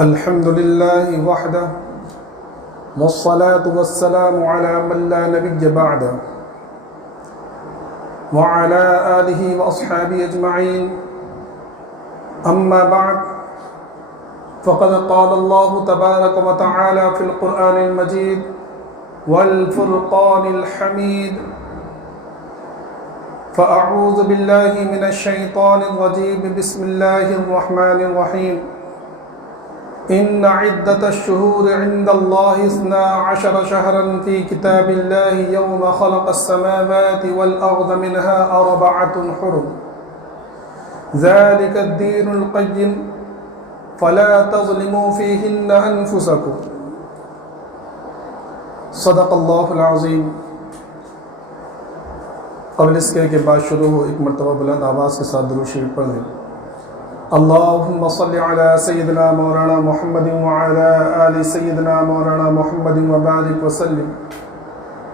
الحمد لله وحده والصلاة والسلام على من لا نبي بعده وعلى آله وأصحابه أجمعين. أما بعد، فقد قال الله تبارك وتعالى في القرآن المجيد والفرقان الحميد: فأعوذ بالله من الشيطان الرجيم. بسم الله الرحمن الرحيم. إن عدة الشهور عند الله 12 شهرا في كتاب الله يوم خلق السماوات والأرض منها 4 حرم ذلك الدين القيم فلا تظلموا فيهن أنفسكم. صدق اللہ العظیم. قبل اس کے بعد شروع ہو، ایک مرتبہ بلند آواز کے ساتھ درود شریف پڑھ لیں. اللہم صلی علی سیدنا مولانا محمد وعلی آل سیدنا مولانا محمد وبارک وسلم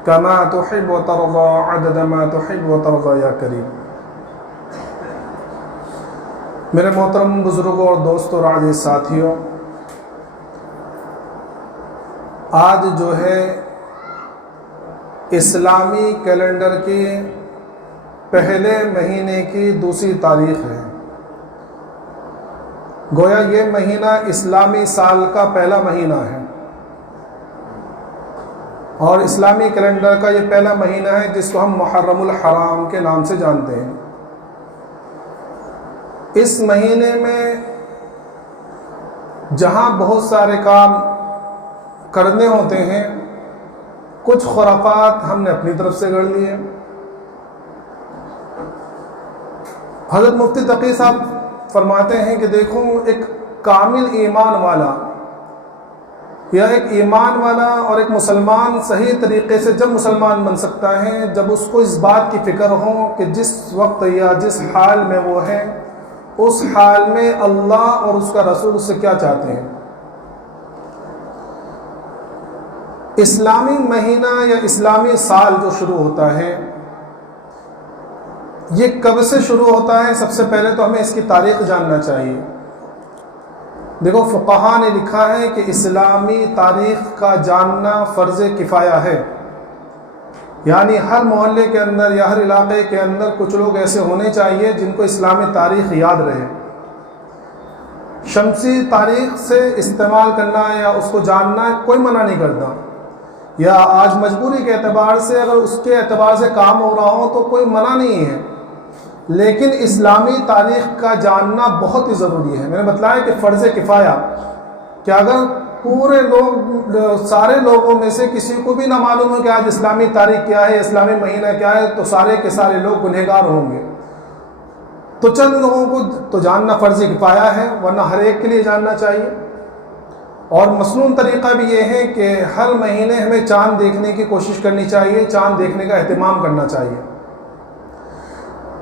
کما تحب وترضى عدد ما تحب وترضى یا کریم. میرے محترم بزرگوں اور دوستوں اور عزیز ساتھیوں، آج جو ہے اسلامی کیلنڈر کی پہلے مہینے کی 2 تاریخ ہے. گویا یہ مہینہ اسلامی سال کا پہلا مہینہ ہے، اور اسلامی کیلنڈر کا یہ پہلا مہینہ ہے جس کو ہم محرم الحرام کے نام سے جانتے ہیں. اس مہینے میں جہاں بہت سارے کام کرنے ہوتے ہیں، کچھ خرافات ہم نے اپنی طرف سے گڑھ لیے. حضرت مفتی تقی صاحب فرماتے ہیں کہ دیکھو، ایک کامل ایمان والا یا ایک ایمان والا اور ایک مسلمان صحیح طریقے سے جب مسلمان بن سکتا ہے جب اس کو اس بات کی فکر ہو کہ جس وقت یا جس حال میں وہ ہے، اس حال میں اللہ اور اس کا رسول اس سے کیا چاہتے ہیں. اسلامی مہینہ یا اسلامی سال جو شروع ہوتا ہے، یہ کب سے شروع ہوتا ہے؟ سب سے پہلے تو ہمیں اس کی تاریخ جاننا چاہیے. دیکھو، فقہا نے لکھا ہے کہ اسلامی تاریخ کا جاننا فرض کفایہ ہے. یعنی ہر محلے کے اندر یا ہر علاقے کے اندر کچھ لوگ ایسے ہونے چاہیے جن کو اسلامی تاریخ یاد رہے. شمسی تاریخ سے استعمال کرنا یا اس کو جاننا کوئی منع نہیں کرتا، یا آج مجبوری کے اعتبار سے اگر اس کے اعتبار سے کام ہو رہا ہو تو کوئی منع نہیں ہے، لیکن اسلامی تاریخ کا جاننا بہت ہی ضروری ہے. میں نے بتلایا کہ فرض کفایہ، کہ اگر پورے لوگ، سارے لوگوں میں سے کسی کو بھی نہ معلوم ہو کہ آج اسلامی تاریخ کیا ہے، اسلامی مہینہ کیا ہے، تو سارے کے سارے لوگ گنہگار ہوں گے. تو چند لوگوں کو تو جاننا فرض کفایہ ہے، ورنہ ہر ایک کے لیے جاننا چاہیے. اور مسنون طریقہ بھی یہ ہے کہ ہر مہینے ہمیں چاند دیکھنے کی کوشش کرنی چاہیے، چاند دیکھنے کا اہتمام کرنا چاہیے.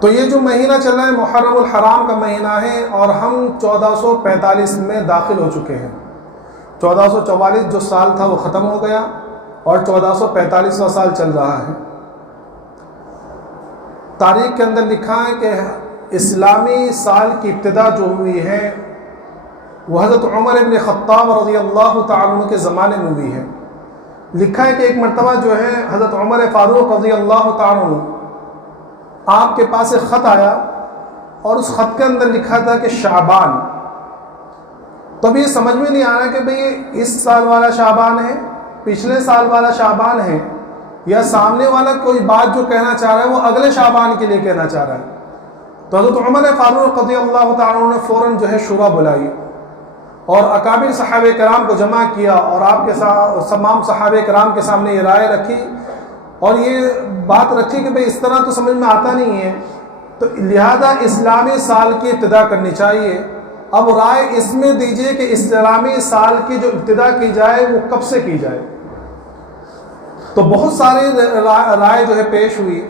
تو یہ جو مہینہ چل رہا ہے محرم الحرام کا مہینہ ہے، اور ہم 1445 میں داخل ہو چکے ہیں. 1444 جو سال تھا وہ ختم ہو گیا، اور 1445واں سال چل رہا ہے. تاریخ کے اندر لکھا ہے کہ اسلامی سال کی ابتدا جو ہوئی ہے وہ حضرت عمر ابن خطاب رضی اللہ تعالیٰ عنہ کے زمانے میں ہوئی ہے. لکھا ہے کہ ایک مرتبہ جو ہے حضرت عمر فاروق رضی اللہ تعالیٰ عنہ، آپ کے پاس ایک خط آیا، اور اس خط کے اندر لکھا تھا کہ شعبان. تو اب یہ سمجھ میں نہیں آ رہا کہ بھئی اس سال والا شعبان ہے، پچھلے سال والا شعبان ہے، یا سامنے والا کوئی بات جو کہنا چاہ رہا ہے وہ اگلے شعبان کے لیے کہنا چاہ رہا ہے. تو حضرت عمر فاروق رضی اللہ تعالیٰ عنہ نے فوراً جو ہے شورا بلائی اور اکابر صحابہ کرام کو جمع کیا، اور آپ کے تمام صحابہ کرام کے سامنے یہ رائے رکھی، اور یہ بات رکھی کہ بھئی اس طرح تو سمجھ میں آتا نہیں ہے، تو لہذا اسلامی سال کی ابتدا کرنی چاہیے. اب رائے اس میں دیجئے کہ اسلامی سال کی جو ابتدا کی جائے وہ کب سے کی جائے. تو بہت ساری رائے جو ہے پیش ہوئی.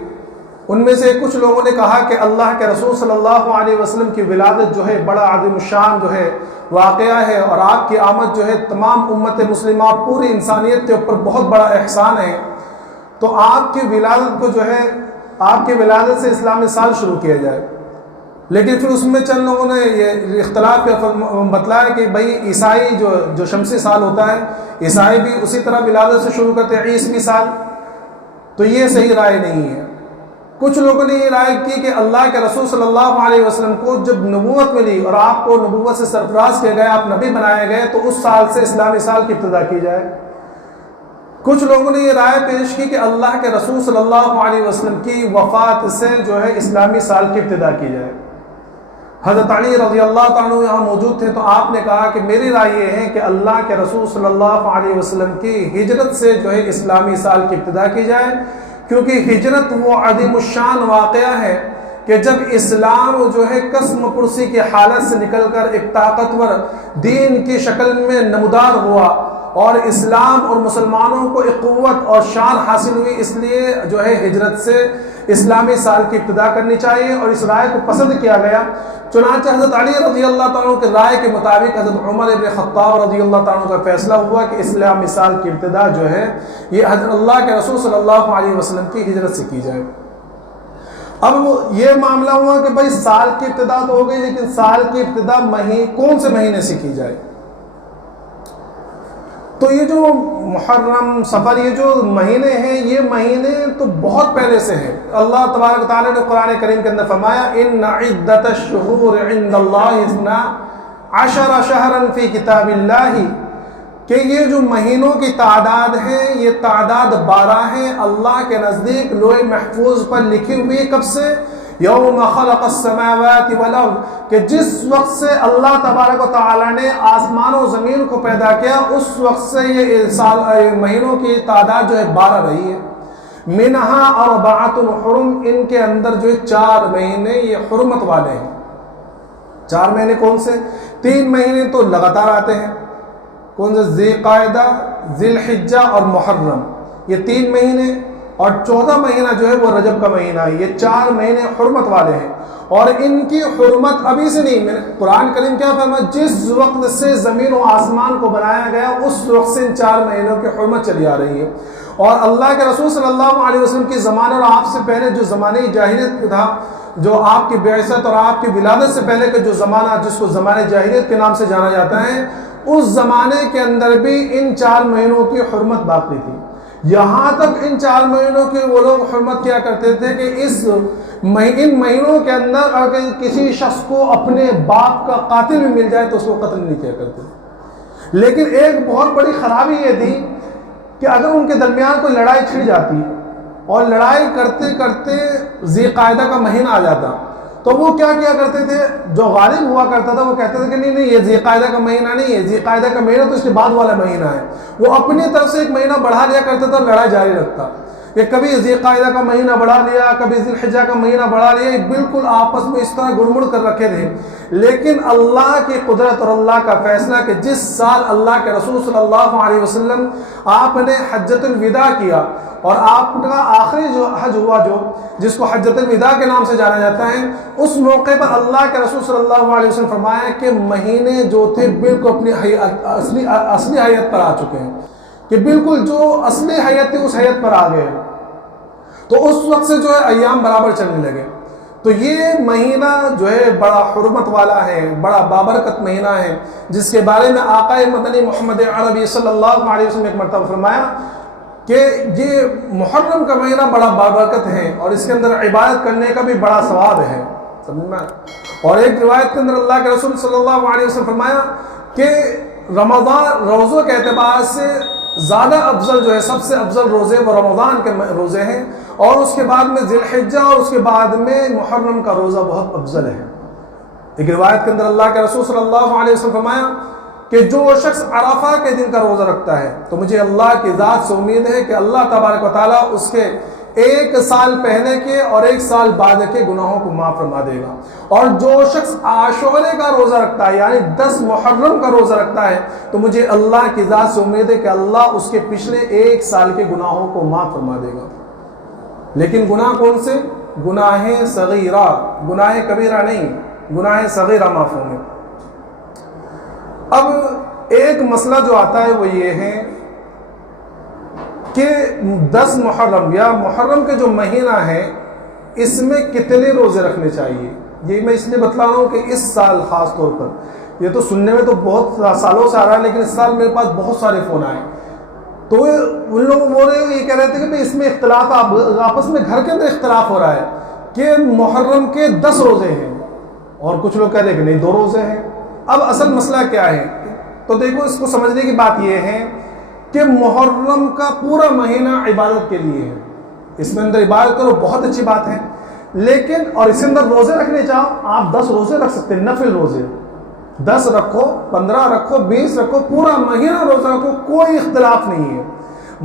ان میں سے کچھ لوگوں نے کہا کہ اللہ کے رسول صلی اللہ علیہ وسلم کی ولادت جو ہے بڑا عظیم الشان جو ہے واقعہ ہے، اور آپ کی آمد جو ہے تمام امت مسلمہ پوری انسانیت کے اوپر بہت بڑا احسان ہے. تو آپ کی ولادت کو جو ہے، آپ کی ولادت سے اسلامی سال شروع کیا جائے. لیکن پھر اس میں چند لوگوں نے یہ اختلاف کیا، بتلایا کہ بھائی عیسائی جو شمسی سال ہوتا ہے، عیسائی بھی اسی طرح ولادت سے شروع کرتے ہیں عیسوی سال، تو یہ صحیح رائے نہیں ہے۔ کچھ لوگوں نے یہ رائے کی کہ اللہ کے رسول صلی اللہ علیہ وسلم کو جب نبوت ملی اور آپ کو نبوت سے سرفراز کیا گیا، آپ نبی بنائے گئے، تو اس سال سے اسلامی سال کی ابتدا کی جائے۔ کچھ لوگوں نے یہ رائے پیش کی کہ اللہ کے رسول صلی اللہ علیہ وسلم کی وفات سے جو ہے اسلامی سال کی ابتدا کی جائے۔ حضرت علی رضی اللہ تعالیٰ عنہ یہاں موجود تھے، تو آپ نے کہا کہ میری رائے یہ ہے کہ اللہ کے رسول صلی اللہ علیہ وسلم کی ہجرت سے جو ہے اسلامی سال کی ابتدا کی جائے، کیونکہ ہجرت وہ عظیم الشان واقعہ ہے کہ جب اسلام جو ہے قسم پرسی کی حالت سے نکل کر ایک طاقتور دین کی شکل میں نمودار ہوا، اور اسلام اور مسلمانوں کو ایک قوت اور شان حاصل ہوئی، اس لیے جو ہے ہجرت سے اسلامی سال کی ابتدا کرنی چاہیے، اور اس رائے کو پسند کیا گیا۔ چنانچہ حضرت علی رضی اللہ تعالیٰ کے رائے کے مطابق حضرت عمر ابن خطاب رضی اللہ تعالیٰ کا فیصلہ ہوا کہ اسلامی سال کی ابتدا جو ہے یہ حضرت اللہ کے رسول صلی اللہ علیہ وسلم کی ہجرت سے کی جائے۔ اب یہ معاملہ ہوا کہ بھائی سال کی ابتدا تو ہو گئی، لیکن سال کی ابتدا کون سے مہینے سے کی جائے؟ تو یہ جو محرم، صفر، یہ جو مہینے ہیں، یہ مہینے تو بہت پہلے سے ہیں۔ اللہ تبارک و تعالیٰ نے قرآن کریم کے اندر فرمایا ان عدت الشہور عند اللہ 12 شہرا فی کتاب اللہ، کہ یہ جو مہینوں کی تعداد ہے یہ تعداد 12 ہے اللہ کے نزدیک لوح محفوظ پر لکھی ہوئی۔ کب سے؟ یوم خلق السماوات والارض، کہ جس وقت سے اللہ تبارک و تعالیٰ نے آسمان و زمین کو پیدا کیا، اس وقت سے یہ مہینوں کی تعداد جو ہے 12 رہی ہے۔ منہا اربعۃ حرم، ان کے اندر جو 4 مہینے یہ حرمت والے ہیں۔ 4 مہینے کون سے؟ 3 مہینے تو لگاتار آتے ہیں، کون سے؟ ذی قعدہ، ذی الحجہ اور محرم، یہ 3 مہینے، اور 14 مہینہ جو ہے وہ رجب کا مہینہ ہے۔ یہ 4 مہینے حرمت والے ہیں، اور ان کی حرمت ابھی سے نہیں، قرآن کریم کیا فرمایا؟ جس وقت سے زمین و آسمان کو بنایا گیا اس وقت سے ان 4 مہینوں کی حرمت چلی آ رہی ہے۔ اور اللہ کے رسول صلی اللہ علیہ وسلم کی زمانے اور آپ سے پہلے جو زمانے جاہلیت تھا، جو آپ کی بعثت اور آپ کی ولادت سے پہلے کا جو زمانہ، جس کو زمانے جاہلیت کے نام سے جانا جاتا ہے، اس زمانے کے اندر بھی ان 4 مہینوں کی حرمت باقی تھی۔ یہاں تک ان 4 مہینوں کی وہ لوگ حرمت کیا کرتے تھے کہ ان مہینوں کے اندر اگر کسی شخص کو اپنے باپ کا قاتل بھی مل جائے تو اس کو قتل نہیں کیا کرتے۔ لیکن ایک بہت بڑی خرابی یہ تھی کہ اگر ان کے درمیان کوئی لڑائی چھڑ جاتی اور لڑائی کرتے کرتے ذی قعدہ کا مہینہ آ جاتا، تو وہ کیا کیا کرتے تھے؟ جو غالب ہوا کرتا تھا وہ کہتے تھے کہ نہیں یہ ذی قعدہ کا مہینہ نہیں ہے، ذی قعدہ کا مہینہ تو اس کے بعد والا مہینہ ہے۔ وہ اپنی طرف سے ایک مہینہ بڑھا لیا کرتا تھا، لڑائی جاری رکھتا، کہ کبھی ذی قعدہ کا مہینہ بڑھا لیا، کبھی ذی الحجہ کا مہینہ بڑھا لیا، بالکل آپس میں اس طرح گڑمڑ کر رکھے تھے۔ لیکن اللہ کی قدرت اور اللہ کا فیصلہ کہ جس سال اللہ کے رسول صلی اللہ علیہ وسلم آپ نے حجۃ الوداع کیا، اور آپ کا آخری جو حج ہوا، جو جس کو حجۃ الوداع کے نام سے جانا جاتا ہے، اس موقع پر اللہ کے رسول صلی اللہ علیہ وسلم فرمایا کہ مہینے جو تھے بالکل اپنی اصلی حیت پر آ چکے ہیں، کہ بالکل جو اصلی حیت تھی اس حیت پر آ گئے، تو اس وقت سے جو ہے ایام برابر چلنے لگے۔ تو یہ مہینہ جو ہے بڑا حرمت والا ہے، بڑا بابرکت مہینہ ہے، جس کے بارے میں آقا مدنی محمد عربی صلی اللہ علیہ وسلم نے ایک مرتبہ فرمایا کہ یہ محرم کا مہینہ بڑا بابرکت ہے اور اس کے اندر عبادت کرنے کا بھی بڑا ثواب ہے، سمجھ میں۔ اور ایک روایت کے اندر اللہ کے رسول صلی اللہ علیہ وسلم فرمایا کہ رمضان روزوں کے اعتبار سے زیادہ افضل جو ہے، سب سے افضل روزے وہ رمضان کے روزے ہیں، اور اس کے بعد میں ذی الحجہ اور اس کے بعد میں محرم کا روزہ بہت افضل ہے۔ ایک روایت کے اندر اللہ کے رسول صلی اللہ علیہ وسلم فرمایا کہ جو شخص عرفہ کے دن کا روزہ رکھتا ہے تو مجھے اللہ کی ذات سے امید ہے کہ اللہ تبارک و تعالیٰ اس کے 1 سال پہلے کے اور 1 سال بعد کے گناہوں کو معاف فرما دے گا۔ اور جو شخص عاشورے کا روزہ رکھتا ہے، یعنی 10 محرم کا روزہ رکھتا ہے، تو مجھے اللہ کی ذات سے امید ہے کہ اللہ اس کے پچھلے 1 سال کے گناہوں کو معاف فرما دے گا۔ لیکن گناہ کون سے؟ گناہ صغیرہ، گناہ کبیرہ نہیں، گناہ صغیرہ معاف ہوں گے۔ اب ایک مسئلہ جو آتا ہے وہ یہ ہے کہ 10 محرم یا محرم کے جو مہینہ ہے اس میں کتنے روزے رکھنے چاہیے؟ یہ میں اس لیے بتلا رہا ہوں کہ اس سال خاص طور پر, یہ تو سننے میں تو بہت سالوں سے آ رہا ہے, لیکن اس سال میرے پاس بہت سارے فون آئے, تو ان لوگ یہ کہہ رہے تھے کہ بھائی اس میں اختلاف, آپس میں گھر کے اندر اختلاف ہو رہا ہے کہ محرم کے 10 روزے ہیں, اور کچھ لوگ کہہ رہے ہیں کہ نہیں 2 روزے ہیں. اب اصل مسئلہ کیا ہے؟ تو دیکھو, اس کو سمجھنے کی بات یہ ہے کہ محرم کا پورا مہینہ عبادت کے لیے ہے, اس میں اندر عبادت کرو, بہت اچھی بات ہے, لیکن اور اس کے اندر روزے رکھنے چاہو آپ 10 روزے رکھ سکتے ہیں, نفل روزے 10 رکھو, 15 رکھو, 20 رکھو, پورا مہینہ روزہ رکھو, کوئی اختلاف نہیں ہے.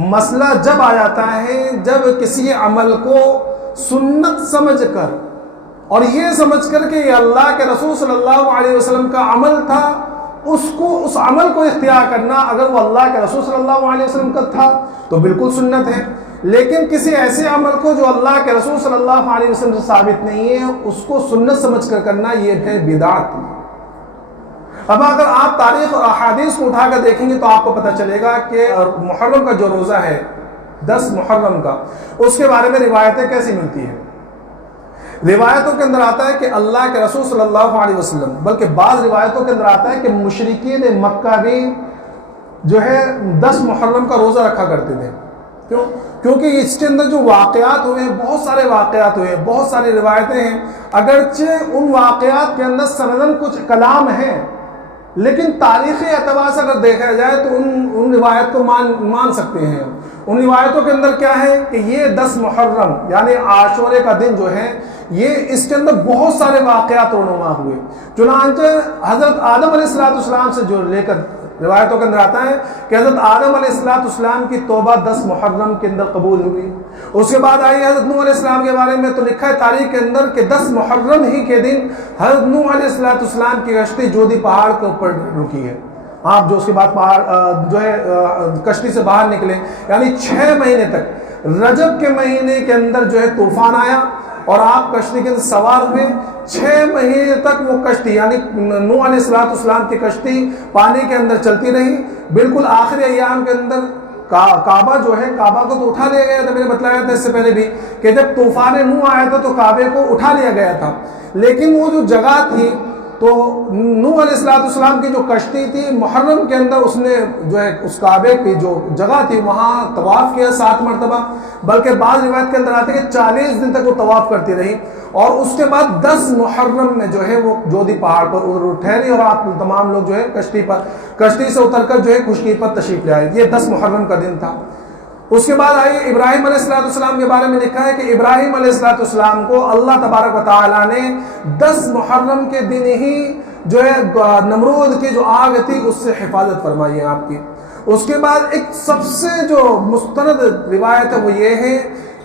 مسئلہ جب آ جاتا ہے جب کسی عمل کو سنت سمجھ کر اور یہ سمجھ کر کہ یہ اللہ کے رسول صلی اللہ علیہ وسلم کا عمل تھا, اس عمل کو اختیار کرنا اگر وہ اللہ کے رسول صلی اللہ علیہ وسلم کا تھا تو بالکل سنت ہے, لیکن کسی ایسے عمل کو جو اللہ کے رسول صلی اللہ علیہ وسلم سے ثابت نہیں ہے اس کو سنت سمجھ کر کرنا یہ ہے بدعت. اب اگر آپ تاریخ اور احادیث کو اٹھا کر دیکھیں گے تو آپ کو پتہ چلے گا کہ محرم کا جو روزہ ہے 10 محرم کا, اس کے بارے میں روایتیں کیسی ملتی ہیں. روایتوں کے اندر آتا ہے کہ اللہ کے رسول صلی اللہ علیہ وسلم, بلکہ بعض روایتوں کے اندر آتا ہے کہ مشرکین مکہ بھی جو ہے 10 محرم کا روزہ رکھا کرتے تھے. کیوں؟ کیونکہ اس کے اندر جو واقعات ہوئے ہیں, بہت سارے واقعات ہوئے ہیں, بہت ساری روایتیں ہیں, اگرچہ ان واقعات کے اندر سندن کچھ کلام ہیں, لیکن تاریخی اعتبار سے اگر دیکھا جائے تو ان روایت کو مان سکتے ہیں. ان روایتوں کے اندر کیا ہے کہ یہ 10 محرم یعنی عاشورے کا دن جو ہے, یہ اس کے اندر بہت سارے واقعات رونما ہوئے. چنانچہ حضرت آدم علیہ السلام سے جو لے کر روایتوں کے اندر آتا ہے کہ حضرت آدم علیہ السلام کی توبہ 10 محرم کے اندر قبول ہوئی. اس کے بعد آئی حضرت نوح علیہ السلام کے بارے میں, تو لکھا ہے تاریخ کے اندر کہ 10 محرم ہی کے دن حضرت نوح علیہ السلام کی کشتی جودی پہاڑ کے اوپر رکی ہے. آپ جو اس کے بعد پہاڑ جو ہے کشتی سے باہر نکلے, یعنی 6 مہینے تک رجب کے مہینے کے اندر جو ہے طوفان آیا اور آپ کشتی کے اندر سوار ہوئے. 6 مہینے تک وہ کشتی یعنی نوح علیہ السلام کی کشتی پانی کے اندر چلتی رہی. بالکل آخری ایام کے اندر کعبہ جو ہے, کعبہ کو تو اٹھا لیا گیا تھا, میں نے بتلایا تھا اس سے پہلے بھی کہ جب طوفان نوح آیا تھا تو کعبے کو اٹھا لیا گیا تھا, لیکن وہ جو جگہ تھی تو نوح علیہ السلام کی جو کشتی تھی محرم کے اندر, اس نے جو ہے اس کعبے کی جو جگہ تھی وہاں طواف کیا 7 مرتبہ, بلکہ بعض روایت کے اندر آتے ہیں کہ 40 دن تک وہ طواف کرتی رہی. اور اس کے بعد 10 محرم میں جو ہے وہ جودی پہاڑ پر ٹھہری اور آپ تمام لوگ جو ہے کشتی سے اتر کر جو ہے خشکی پر تشریف لے آئے. یہ 10 محرم کا دن تھا. اس کے بعد آئیے ابراہیم علیہ السلام کے بارے میں لکھا ہے کہ ابراہیم علیہ السلام کو اللہ تبارک و تعالیٰ نے 10 محرم کے دن ہی جو ہے نمرود کی جو آگ تھی اس سے حفاظت فرمائی ہے آپ کی. اس کے بعد ایک سب سے جو مستند روایت ہے وہ یہ ہے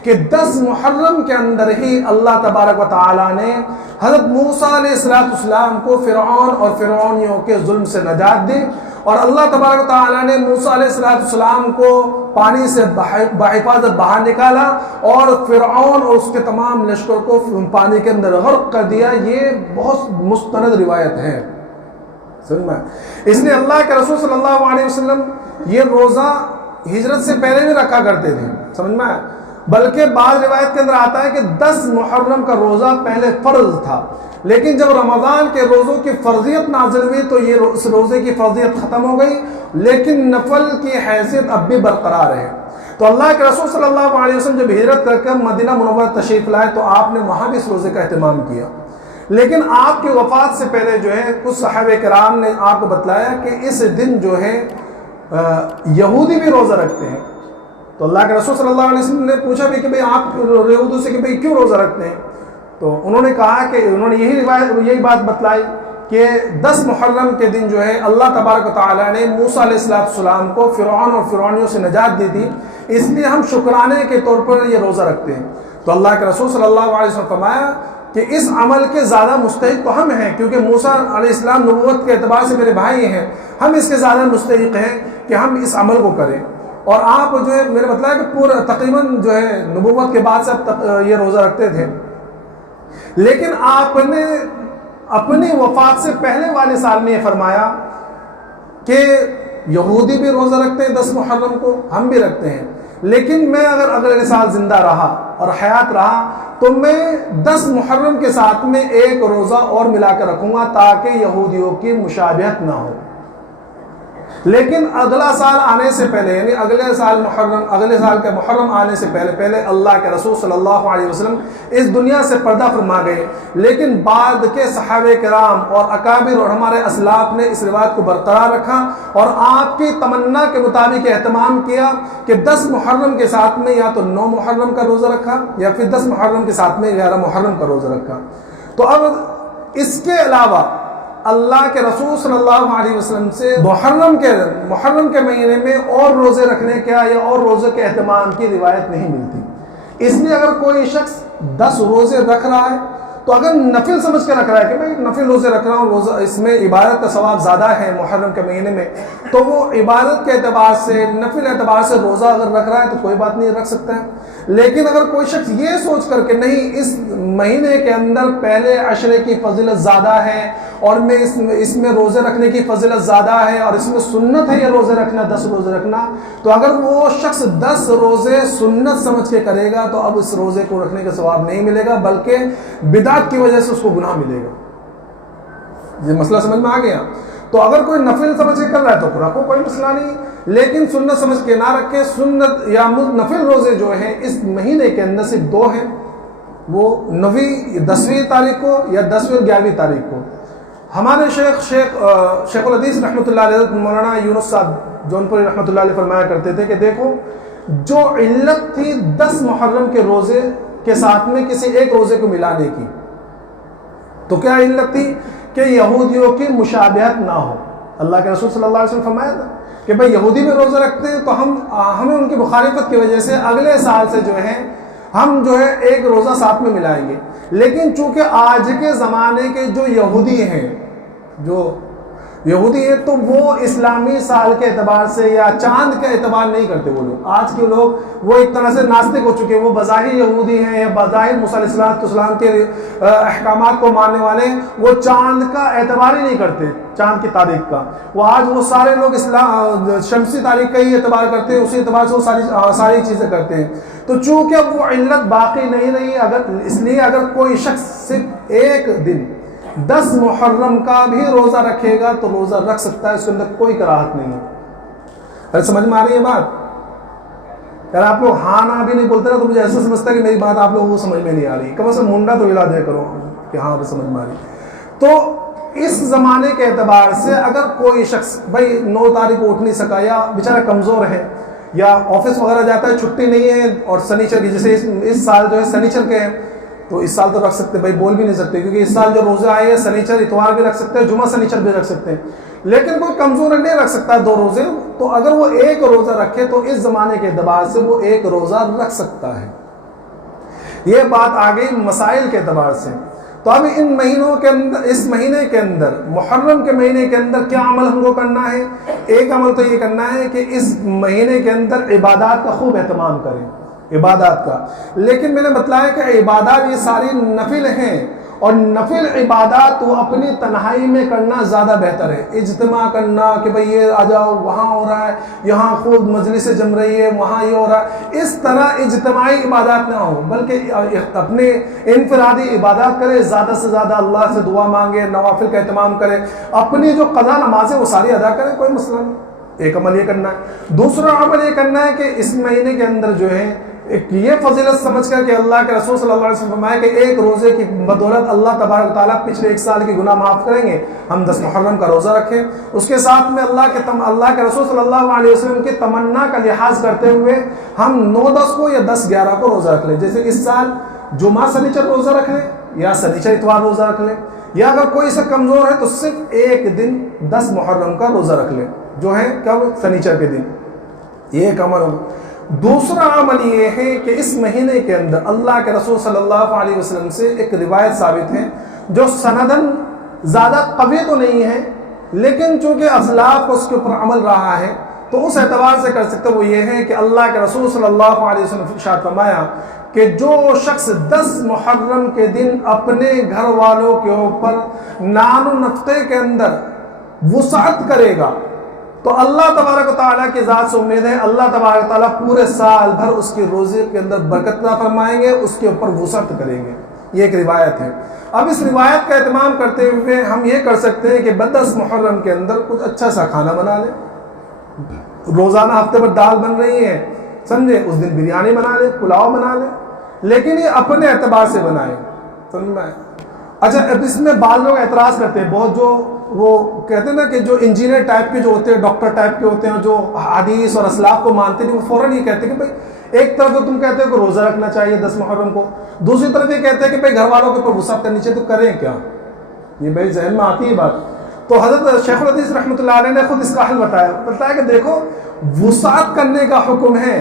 کہ 10 محرم کے اندر ہی اللہ تبارک و تعالیٰ نے حضرت موسیٰ علیہ السلام کو فرعون اور فرعونیوں کے ظلم سے نجات دی, اور اللہ تبارک و تعالیٰ نے موسیٰ علیہ السلام کو پانی سے بحفاظت باہر نکالا اور فرعون اور اس کے تمام لشکر کو پانی کے اندر غرق کر دیا. یہ بہت مستند روایت ہے. سمجھ میں, اس لیے اللہ کے رسول صلی اللہ علیہ وسلم یہ روزہ ہجرت سے پہلے بھی رکھا کرتے تھے. سمجھ میں, بلکہ بعض روایت کے اندر آتا ہے کہ 10 محرم کا روزہ پہلے فرض تھا, لیکن جب رمضان کے روزوں کی فرضیت نازل ہوئی تو یہ اس روزے کی فرضیت ختم ہو گئی, لیکن نفل کی حیثیت اب بھی برقرار ہے. تو اللہ کے رسول صلی اللہ علیہ وسلم جب ہجرت کر کے مدینہ منورہ تشریف لائے تو آپ نے وہاں بھی اس روزے کا اہتمام کیا, لیکن آپ کی وفات سے پہلے جو ہے کچھ صحابہ کرام نے آپ کو بتلایا کہ اس دن جو ہے یہودی بھی روزہ رکھتے ہیں. تو اللہ کے رسول صلی اللہ علیہ وسلم نے پوچھا بھی کہ بھئی آپ یہودوں سے کہ بھئی کیوں روزہ رکھتے ہیں, تو انہوں نے کہا کہ انہوں نے یہی بات بتلائی کہ 10 محرم کے دن جو ہے اللہ تبارک و تعالیٰ نے موسیٰ علیہ السلام کو فرعون اور فرعونیوں سے نجات دی تھی, اس لیے ہم شکرانے کے طور پر یہ روزہ رکھتے ہیں. تو اللہ کے رسول صلی اللہ علیہ وسلم فرمایا کہ اس عمل کے زیادہ مستحق تو ہم ہیں, کیونکہ موسیٰ علیہ السلام نبوت کے اعتبار سے میرے بھائی ہیں, ہم اس کے زیادہ مستحق ہیں کہ ہم اس عمل کو کریں. اور آپ جو ہے میں نے بتلایا کہ پورا تقریباً جو ہے نبوت کے بعد سے یہ روزہ رکھتے تھے, لیکن آپ نے اپنی وفات سے پہلے والے سال میں یہ فرمایا کہ یہودی بھی روزہ رکھتے ہیں 10 محرم کو, ہم بھی رکھتے ہیں, لیکن میں اگر اگلے سال زندہ رہا اور حیات رہا تو میں 10 محرم کے ساتھ میں ایک روزہ اور ملا کر رکھوں گا تاکہ یہودیوں کی مشابہت نہ ہو۔ لیکن اگلا سال آنے سے پہلے، یعنی اگلے سال کے محرم آنے سے پہلے اللہ کے رسول صلی اللہ علیہ وسلم اس دنیا سے پردہ فرما گئے، لیکن بعد کے صحابہ کرام اور اکابر اور ہمارے اسلاف نے اس روایت کو برقرار رکھا اور آپ کی تمنا کے مطابق اہتمام کیا کہ 10 محرم کے ساتھ میں یا تو 9 محرم کا روزہ رکھا یا پھر 10 محرم کے ساتھ میں 11 محرم کا روزہ رکھا۔ تو اب اس کے علاوہ اللہ کے رسول صلی اللہ علیہ وسلم سے محرم کے مہینے میں اور روزے رکھنے کا یا اور روزے کے اہتمام کی روایت نہیں ملتی۔ اس لیے اگر کوئی شخص 10 روزے رکھ رہا ہے تو اگر نفل سمجھ کے رکھ رہا ہے کہ میں نفل روزے رکھ رہا ہوں، روزہ اس میں عبادت کا ثواب زیادہ ہے محرم کے مہینے میں، تو وہ عبادت کے اعتبار سے، نفل اعتبار سے روزہ اگر رکھ رہا ہے تو کوئی بات نہیں، رکھ سکتا ہے۔ لیکن اگر کوئی شخص یہ سوچ کر کہ نہیں اس مہینے کے اندر پہلے عشرے کی فضیلت زیادہ ہے اور میں اس میں روزے رکھنے کی فضیلت زیادہ ہے اور اس میں سنت ہے یہ روزے رکھنا، 10 روزے رکھنا، تو اگر وہ شخص 10 روزے سنت سمجھ کے کرے گا تو اب اس روزے کو رکھنے کا ثواب نہیں ملے گا بلکہ بدعت کی وجہ سے اس کو گناہ ملے گا۔ یہ مسئلہ سمجھ میں آ گیا؟ تو اگر کوئی نفل سمجھ کے کر رہا ہے تو رکھو، کوئی مسئلہ نہیں، لیکن سنت سمجھ کے نہ رکھے۔ سنت یا نفل روزے جو ہیں اس مہینے کے اندر صرف 2 ہیں، وہ 10ویں تاریخ کو یا 10ویں اور 11ویں تاریخ کو۔ ہمارے شیخ الحدیث رحمۃ اللہ علیہ مولانا یونس صاحب جونپوری رحمۃ اللہ علیہ فرمایا کرتے تھے کہ دیکھو جو علت تھی 10 محرم کے روزے کے ساتھ میں کسی ایک روزے کو ملانے کی، تو کیا علت تھی؟ کہ یہودیوں کی مشابہت نہ ہو۔ اللہ کے رسول صلی اللہ علیہ وسلم فرمایا تھا کہ بھائی یہودی بھی روزہ رکھتے ہیں تو ہمیں ان کی مخالفت کی وجہ سے اگلے سال سے جو ہے ہم جو ہے ایک روزہ ساتھ میں ملائیں گے۔ لیکن چونکہ آج کے زمانے کے جو یہودی ہیں تو وہ اسلامی سال کے اعتبار سے یا چاند کے اعتبار نہیں کرتے۔ وہ لوگ آج کے لوگ وہ ایک طرح سے ناستک ہو چکے ہیں، وہ بظاہر یہودی ہیں یا بظاہر موسیٰ علیہ السلام کے احکامات کو ماننے والے، وہ چاند کا اعتبار ہی نہیں کرتے، چاند کی تاریخ کا۔ وہ سارے لوگ شمسی تاریخ کا ہی اعتبار کرتے ہیں، اسی اعتبار سے وہ ساری چیزیں کرتے ہیں۔ تو چونکہ وہ علت باقی نہیں رہی، اس لیے اگر کوئی شخص صرف ایک دن 10 محرم کا بھی روزہ رکھے گا تو روزہ رکھ سکتا ہے، اس کے اندر کوئی کراہت نہیں ہے۔ اگر سمجھ میں آ رہی ہے بات؟ اگر آپ لوگ ہاں نہ بھی نہیں بولتے نا تو مجھے ایسا سمجھتا ہے کہ میری بات آپ لوگوں کو سمجھ میں نہیں آ رہی، کم از کم منڈا تو ہلا دیا کرو کہ ہاں سمجھ میں آ رہی۔ تو اس زمانے کے اعتبار سے اگر کوئی شخص بھائی 9 تاریخ کو اٹھ نہیں سکا یا بیچارہ کمزور ہے یا آفس وغیرہ جاتا ہے، چھٹی نہیں ہے اور سنیچر کی، جیسے اس سال جو ہے سنیچر کے ہیں تو اس سال تو رکھ سکتے، بھائی بول بھی نہیں سکتے کیونکہ اس سال جو روزے آئے ہیں سنیچر اتوار بھی رکھ سکتے ہیں، جمعہ سنیچر بھی رکھ سکتے ہیں، لیکن کوئی کمزور نہیں رکھ سکتا 2 روزے، تو اگر وہ ایک روزہ رکھے تو اس زمانے کے اعتبار سے وہ ایک روزہ رکھ سکتا ہے۔ یہ بات آ گئی مسائل کے اعتبار سے۔ تو اب ان مہینوں کے اندر، اس مہینے کے اندر، محرم کے مہینے کے اندر کیا عمل ہم کو کرنا ہے؟ ایک عمل تو یہ کرنا ہے کہ اس مہینے کے اندر عبادات کا خوب اہتمام کریں، عبادات کا۔ لیکن میں نے بتلایا کہ عبادات یہ ساری نفل ہیں، اور نفل عبادات وہ اپنی تنہائی میں کرنا زیادہ بہتر ہے۔ اجتماع کرنا کہ بھئی یہ آ جاؤ، وہاں ہو رہا ہے، یہاں خوب مجلس جم رہی ہے، وہاں یہ ہو رہا ہے، اس طرح اجتماعی عبادات نہ ہو، بلکہ اپنے انفرادی عبادات کرے، زیادہ سے زیادہ اللہ سے دعا مانگے، نوافل کا اہتمام کرے، اپنی جو قضا نماز ہے وہ ساری ادا کرے، کوئی مسئلہ نہیں۔ ایک عمل یہ کرنا ہے۔ دوسرا عمل یہ کرنا ہے کہ اس مہینے کے اندر جو ہے یہ فضیلت سمجھ کر کہ اللہ کے رسول صلی اللہ علیہ وسلم فرمایا کہ ایک روزے کی بدولت اللہ تبارک و تعالیٰ پچھلے 1 سال کی گناہ معاف کریں گے، ہم 10 محرم کا روزہ رکھیں۔ اس کے ساتھ میں اللہ کے رسول صلی اللہ علیہ وسلم کی تمنا کا لحاظ کرتے ہوئے ہم 9-10 کو یا 10-11 کو روزہ رکھ لیں۔ جیسے اس سال جمعہ سنیچر روزہ رکھ لیں یا سنیچر اتوار روزہ رکھ لیں، یا اگر کوئی سے کمزور ہے تو صرف ایک دن 10 محرم کا روزہ رکھ لیں، جو ہے کب؟ سنیچر کے دن۔ یہ ایک عمل ہوگا۔ دوسرا عمل یہ ہے کہ اس مہینے کے اندر اللہ کے رسول صلی اللہ علیہ وسلم سے ایک روایت ثابت ہے جو سندن زیادہ قوی تو نہیں ہے، لیکن چونکہ اسلاف اس کے اوپر عمل رہا ہے تو اس اعتبار سے کر سکتے، وہ یہ ہے کہ اللہ کے رسول صلی اللہ علیہ وسلم نے ارشاد فرمایا کہ جو شخص 10 محرم کے دن اپنے گھر والوں کے اوپر نان و نفقے کے اندر وسعت کرے گا تو اللہ تبارک و تعالیٰ کی ذات سے امید ہے اللہ تبارک و تعالیٰ پورے سال بھر اس کی روزی کے اندر برکت عطا فرمائیں گے، اس کے اوپر وسعت کریں گے. یہ ایک روایت ہے. اب اس روایت کا اہتمام کرتے ہوئے ہم یہ کر سکتے ہیں کہ 10 محرم کے اندر کچھ اچھا سا کھانا بنا لیں. روزانہ ہفتے پر دال بن رہی ہے، سمجھے، اس دن بریانی بنا لیں، پلاؤ بنا لیں، لیکن یہ اپنے اعتبار سے بنائیں. سمجھ میں؟ اچھا، اب اس میں بعض لوگ اعتراض کرتے ہیں، بہت جو وہ کہتے ہیں نا کہ جو انجینئر ٹائپ کے جو ہوتے ہیں، ڈاکٹر ٹائپ کے ہوتے ہیں، جو حدیث اور اسلاف کو مانتے ہیں، وہ فوراً یہ کہتے ہیں کہ بھائی ایک طرف تو تم کہتے ہو کہ روزہ رکھنا چاہیے 10 محرم کو، دوسری طرف یہ کہتے ہیں کہ بھائی گھر والوں کے اوپر وسعت کرنی چاہیے، تو کریں کیا؟ یہ بھائی ذہن میں آتی ہے بات. تو حضرت شیخ الحدیث رحمۃ اللہ علیہ نے خود اس کا حل بتایا کہ دیکھو وسعت کرنے کا حکم ہے،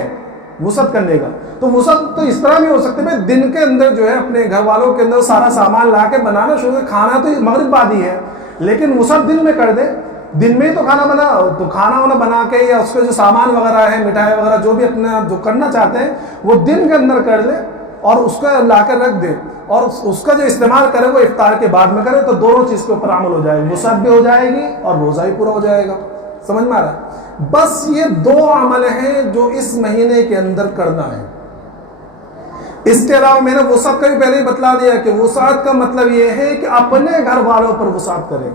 وسعت کرنے کا. تو وسعت تو اس طرح بھی ہو سکتے ہیں دن کے اندر جو ہے اپنے گھر والوں کے اندر سارا سامان لا کے بنانا شروع کر، کھانا تو مغرب بعد ہی ہے، لیکن وسعت دن میں کر دے. دن میں ہی تو کھانا بنا، تو کھانا وانا بنا کے یا اس کے جو سامان وغیرہ ہے، مٹھائی وغیرہ جو بھی اپنا جو کرنا چاہتے ہیں وہ دن کے اندر کر لے اور اس کا لا کر رکھ دے، اور اس کا جو استعمال کرے وہ افطار کے بعد میں کرے. تو دونوں چیز کے اوپر عمل ہو جائے گا، وسعت بھی ہو جائے گی اور روزہ بھی پورا ہو جائے گا. سمجھ میں آ رہا ہے؟ بس یہ 2 عمل ہیں جو اس مہینے کے اندر کرنا ہے. اس کے علاوہ میں نے وسعت کا بھی پہلے ہی بتلا دیا کہ وسعت کا مطلب یہ ہے کہ اپنے گھر والوں پر وسعت کریں،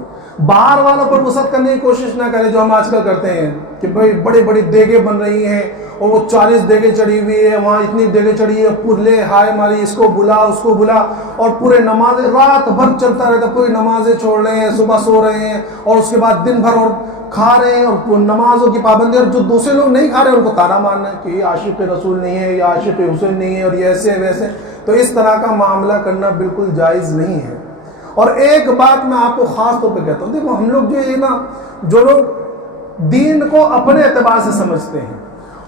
باہر والوں پر وسعت کرنے کی کوشش نہ کریں جو ہم آج کل کرتے ہیں کہ بھائی بڑی بڑی دیگیں بن رہی ہیں اور وہ 40 دیگیں چڑھی ہوئی ہے، وہاں اتنی دیگیں چڑھی ہے، پورے ہائے ماری، اس کو بلا اس کو بلا، اور پورے نمازیں رات بھر چلتا رہتا، پوری نمازیں چھوڑ رہے ہیں، صبح سو رہے ہیں اور اس کے بعد دن بھر اور کھا رہے ہیں اور نمازوں کی پابندی، اور جو دوسرے لوگ نہیں کھا رہے ہیں ان کو تانا مارنا ہے کہ یہ عاشق رسول نہیں ہے، یہ عاشق حسین نہیں ہے، اور یہ ایسے ویسے. تو اس طرح کا معاملہ کرنا بالکل جائز نہیں ہے. اور ایک بات میں آپ کو خاص طور پہ کہتا ہوں، دیکھو ہم لوگ جو یہ نا، جو لوگ دین کو اپنے اعتبار سے سمجھتے ہیں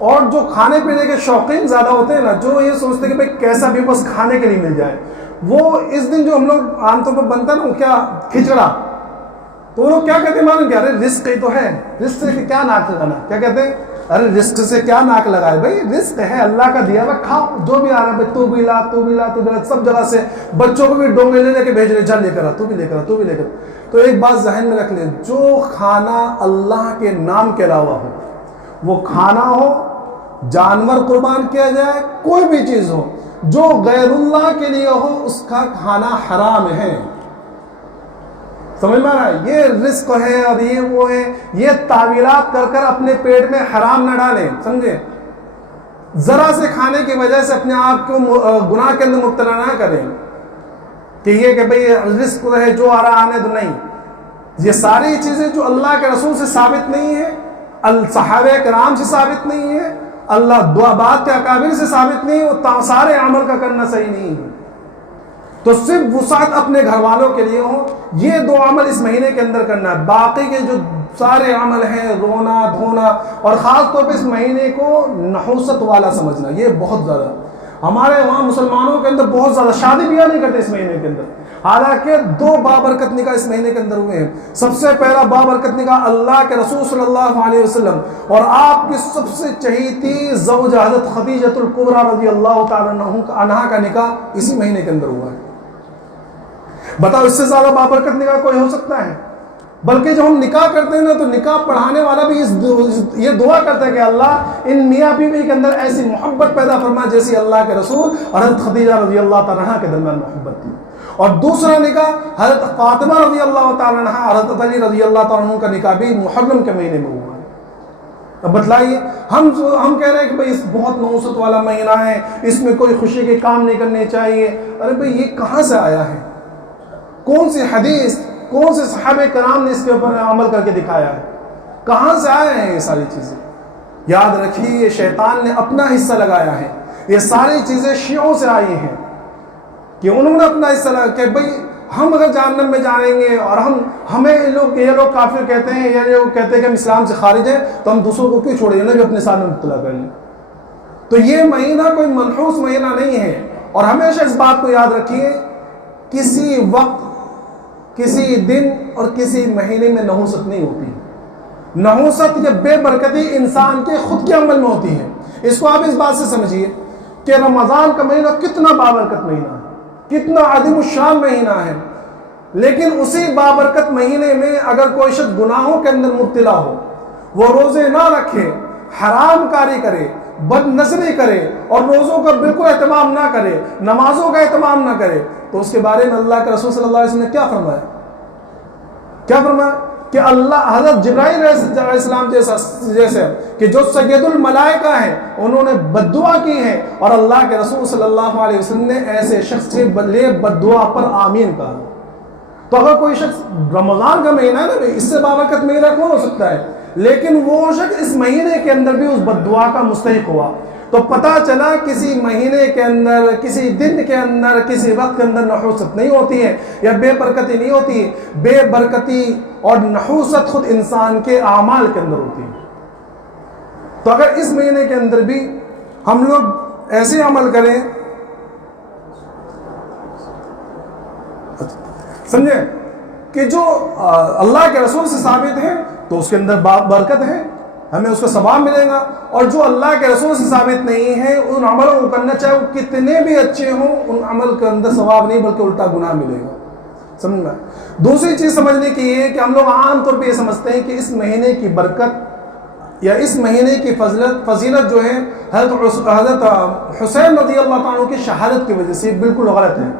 اور جو کھانے پینے کے شوقین زیادہ ہوتے ہیں نا، جو یہ سوچتے ہیں کہ بھائی کیسا بھی بس کھانے کے لیے مل جائے، وہ اس دن جو ہم لوگ عام طور پر بنتا ہے نا وہ کیا کھچڑا، تو وہ لوگ کیا کہتے ہیں معلوم کیا؟ ارے رزق ہی تو ہے، رزق سے کیا ناک لگانا، کیا کہتے ہیں؟ ارے رزق سے کیا ناک لگائے، بھائی رزق ہے اللہ کا دیا ہوا، کھاؤ جو بھی آ رہا ہے، بھائی تو بھی لا تو بھی لا تو بھی لا، سب جگہ سے بچوں کو بھی ڈونگے لے کے بھیج رہے، جا لے کر آ، تو بھی لے کر آ، تو بھی لے کر آ. تو ایک بات ذہن میں رکھ لیں، جو کھانا اللہ کے نام کے علاوہ ہو، وہ کھانا ہو، جانور قربان کیا جائے، کوئی بھی چیز ہو جو غیر اللہ کے لیے ہو، اس کا کھانا حرام ہے. سمجھ میں آ رہا ہے؟ یہ رزق ہے اور یہ وہ ہے، یہ تعویلات کر کر اپنے پیٹ میں حرام نہ ڈالیں. سمجھے؟ ذرا سے کھانے کی وجہ سے اپنے آپ کو گناہ کے اندر مبتلا نہ کریں کہ یہ کہ بھئی رزق ہے جو آ رہا آنے دو، نہیں. یہ ساری چیزیں جو اللہ کے رسول سے ثابت نہیں ہے، صحابہ کرام سے ثابت نہیں ہے، اللہ دعا بعد کے اکابر سے ثابت نہیں ہے، وہ سارے عمل کا کرنا صحیح نہیں ہے. تو صرف وسعت اپنے گھر والوں کے لیے ہو، یہ 2 عمل اس مہینے کے اندر کرنا ہے. باقی کے جو سارے عمل ہیں، رونا دھونا، اور خاص طور پہ اس مہینے کو نحوست والا سمجھنا، یہ بہت زیادہ ہمارے وہاں مسلمانوں کے اندر بہت زیادہ شادی بیاہ نہیں کرتے اس مہینے کے اندر. حالانکہ 2 بابرکت نکاح اس مہینے کے اندر ہوئے ہیں. سب سے پہلا بابرکت نکاح اللہ کے رسول صلی اللہ علیہ وسلم اور آپ کی سب سے چہیتی زوجہ حضرت خدیجہ الکبریٰ رضی اللہ تعالی عنہا کا نکاح اسی مہینے کے اندر ہوا ہے. بتاؤ اس سے زیادہ بابرکت نکاح کوئی ہو سکتا ہے؟ بلکہ جب ہم نکاح کرتے ہیں نا تو نکاح پڑھانے والا بھی یہ دعا کرتا ہے کہ اللہ ان میاں بیوی کے اندر ایسی محبت پیدا فرما جیسی اللہ کے رسول اور حضرت خدیجہ رضی اللہ تعالیٰ عنہ کے درمیان محبت تھی. اور دوسرا نکاح حضرت فاطمہ رضی اللہ تعالیٰ عنہ اور حضرت علی رضی اللہ تعالیٰ عنہ کا نکاح بھی محرم کے مہینے میں ہوا ہے. اب بتلائیے، ہم کہہ رہے ہیں کہ بھئی اس بہت نحوست والا مہینہ ہے، اس میں کوئی خوشی کے کام نہیں کرنے چاہیے. ارے بھئی یہ کہاں سے آیا ہے؟ کون سی حدیث، کون سے صحابہ کرام نے اس کے اوپر عمل کر کے دکھایا ہے؟ کہاں سے آئے ہیں یہ ساری چیزیں؟ یاد رکھیے یہ شیطان نے اپنا حصہ لگایا ہے. یہ ساری چیزیں شیعوں سے آئی ہیں کہ انہوں نے اپنا حصہ لگا کہ بھئی ہم اگر جہنم میں جائیں گے اور ہمیں یہ لوگ کافر کہتے ہیں، یہ لوگ کہتے ہیں کہ ہم اسلام سے خارج ہیں، تو ہم دوسروں کو کیوں چھوڑیں، انہیں بھی اپنے ساتھ میں مبتلا کر لیں. تو یہ مہینہ کوئی منحوس مہینہ نہیں ہے. اور ہمیشہ اس بات کو یاد رکھیے، کسی وقت، کسی دن اور کسی مہینے میں نحوست نہیں ہوتی. نحوست یا بے برکتی انسان کے خود کے عمل میں ہوتی ہے. اس کو آپ اس بات سے سمجھیے کہ رمضان کا مہینہ کتنا بابرکت مہینہ ہے، کتنا عظیم الشان مہینہ ہے، لیکن اسی بابرکت مہینے میں اگر کوئی شخص گناہوں کے اندر مبتلا ہو، وہ روزے نہ رکھے، حرام کاری کرے، بد نظری کرے اور روزوں کا بالکل اہتمام نہ کرے، نمازوں کا اہتمام نہ کرے، تو اس کے بارے میں اللہ کے رسول صلی اللہ علیہ وسلم نے کیا فرمایا؟ کیا فرمایا کہ اللہ حضرت جبرائیل علیہ السلام جیسے کہ جو سید الملائکہ ہیں انہوں نے بد دعا کی ہے، اور اللہ کے رسول صلی اللہ علیہ وسلم نے ایسے شخص کے لیے بد دعا پر آمین کہا۔ تو اگر کوئی شخص رمضان کا مہینہ ہے نا، اس سے بابرکت مہینہ کون ہو سکتا ہے، لیکن وہ شخص اس مہینے کے اندر بھی اس بد دعا کا مستحق ہوا، تو پتہ چلا کسی مہینے کے اندر، کسی دن کے اندر، کسی وقت کے اندر نحوست نہیں ہوتی ہے یا بے برکتی نہیں ہوتی ہے۔ بے برکتی اور نحوست خود انسان کے اعمال کے اندر ہوتی ہے۔ تو اگر اس مہینے کے اندر بھی ہم لوگ ایسے عمل کریں، سمجھے کہ جو اللہ کے رسول سے ثابت ہے تو اس کے اندر برکت ہے، ہمیں اس کا ثواب ملے گا، اور جو اللہ کے رسول سے ثابت نہیں ہے ان عملوں کو کرنا چاہے وہ کتنے بھی اچھے ہوں، ان عمل کے اندر ثواب نہیں بلکہ الٹا گناہ ملے گا۔ سمجھ میں؟ دوسری چیز سمجھنے کی یہ کہ ہم لوگ عام طور پہ یہ سمجھتے ہیں کہ اس مہینے کی برکت یا اس مہینے کی فضیلت جو ہے حضرت حسین رضی اللہ تعالیٰ کی شہادت کی وجہ سے، بالکل غلط ہے۔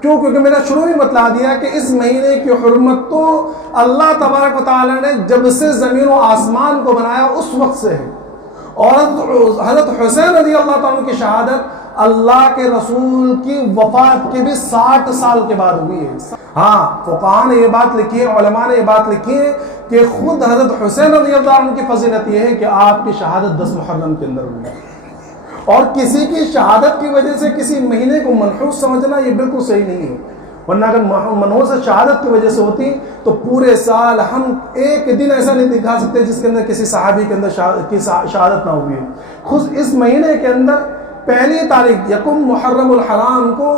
کیوں؟ کیونکہ میں نے شروع میں بتلا دیا کہ اس مہینے کی حرمت تو اللہ تبارک و تعالیٰ نے جب سے زمین و آسمان کو بنایا اس وقت سے ہے، اور حضرت حسین رضی اللہ تعالیٰ کی شہادت اللہ کے رسول کی وفات کے بھی 60 سال کے بعد ہوئی ہے۔ ہاں، فقہاء نے یہ بات لکھی ہے، علماء نے یہ بات لکھی ہے کہ خود حضرت حسین رضی اللہ عنہ کی فضیلت یہ ہے کہ آپ کی شہادت 10 محرم کے اندر ہوئی ہے، اور کسی کی شہادت کی وجہ سے کسی مہینے کو منحوس سمجھنا یہ بالکل صحیح نہیں ہے، ورنہ اگر منحوس شہادت کی وجہ سے ہوتی تو پورے سال ہم ایک دن ایسا نہیں دکھا سکتے جس کے اندر کسی صحابی کے اندر شہادت نہ ہوئی ہے۔ خود اس مہینے کے اندر پہلی تاریخ یکم محرم الحرام کو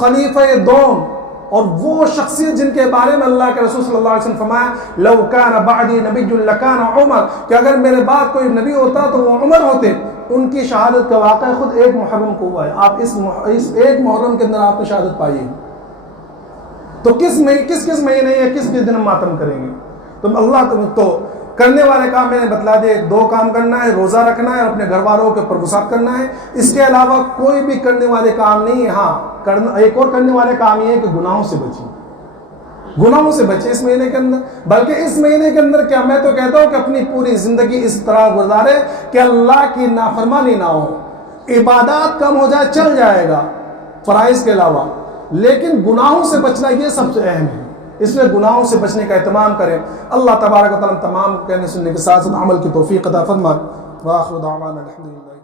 خلیفہ دوم اور وہ شخصیت جن کے بارے میں اللہ کے رسول صلی اللہ علیہ وسلم فرمایا لو کان بعدی نبی لکان عمر، کہ اگر میرے بعد کوئی نبی ہوتا تو وہ عمر ہوتے، ان کی شہادت کا واقعہ خود 1 محرم کو ہوا ہے۔ آپ اس 1 محرم کے اندر آپ نے شہادت پائی ہے، تو کس مہینے یا کس دن ہم ماتم کریں گے؟ تو اللہ تو کرنے والے کام میں نے بتلا دیا، 2 کام کرنا ہے، روزہ رکھنا ہے اور اپنے گھر والوں کے اوپر وسعت کرنا ہے، اس کے علاوہ کوئی بھی کرنے والے کام نہیں ہے۔ ہاں، ایک اور کرنے والے کام یہ ہے کہ گناہوں سے بچیں، گناہوں سے بچیں اس مہینے کے اندر، بلکہ اس مہینے کے اندر کیا میں تو کہتا ہوں کہ اپنی پوری زندگی اس طرح گزارے کہ اللہ کی نافرمانی نہ ہو، عبادات کم ہو جائے چل جائے گا فرائض کے علاوہ، لیکن گناہوں سے بچنا یہ سب سے اہم ہے، اس لیے گناہوں سے بچنے کا اہتمام کریں۔ اللہ تبارک و تعالیٰ تمام کہنے سننے کے ساتھ ساتھ عمل کی توفیق عطا فرمائے۔ وآخر دعوانا الحمدللہ۔